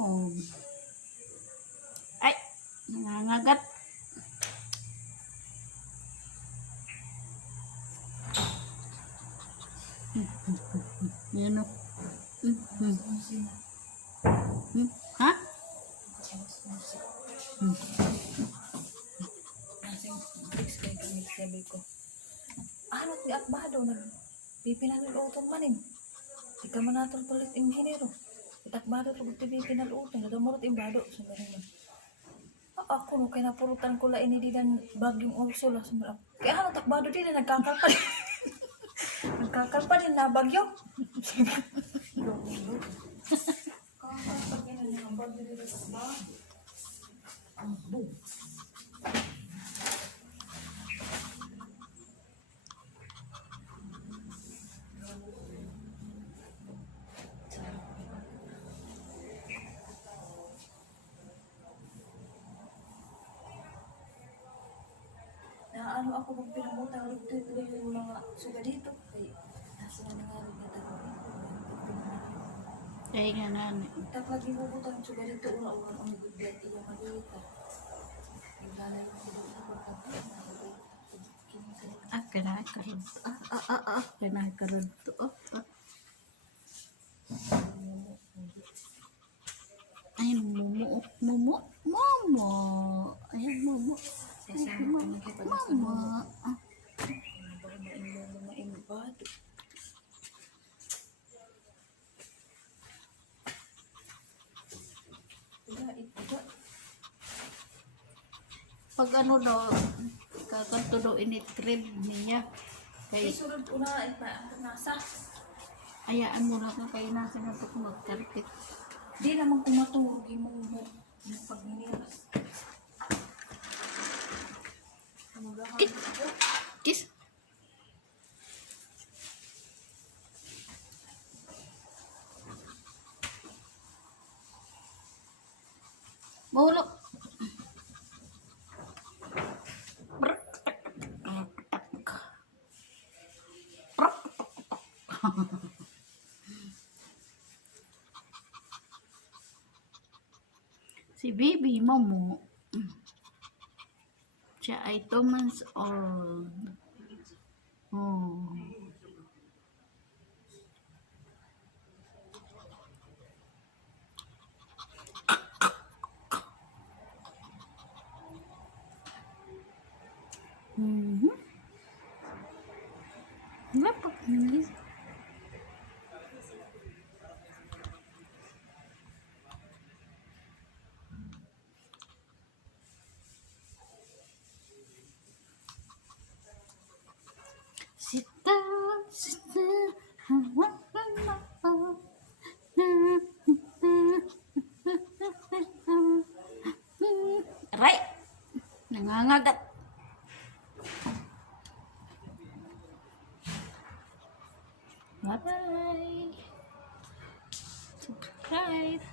mo. Ay, nangangagat. Yan o. Ha? Sabi ko, ano di akbado na pipinalutong manin. Ika man natong palit yung hinero. Itakbado ito kung pipinalutong. Nadamurot yung bado. Sabi rin ako no, kaya napurutan ko la ini di dan bagyong Ursula. Kaya ano, takbado din na nagkakalpal. Nagkakalpal din na bagyo. Kakalpal din na bagyo din sa bagyo. Ang boom. Ano ako pag pinamutang dito yung mga suga dito. Kaya nasa na nga rin na Kaya nga nani. tak lagi bubutang suga dito una-una ang gudbet iya malita. Yung lalay ko dito sa pagkakita. Kailangan karunto. Kailangan karunto. Ay, mumu. Ayan, mumu. Sasama ko nakipag sa mumu. Baka maimbado. Pag ano daw, kakanto daw initrib niya. Kay, Isunod ko na nasa. ayaan mo na kung kayo nasa na ito kung magkarpit. Di naman kumaturog yung mumu. Yung pagniniras. Kiss. Mulok. Si baby Momo, siya ay 2 months old. Oh. Lapok nilis. Sita, aray, nangangagat. Bye-bye. Subscribe.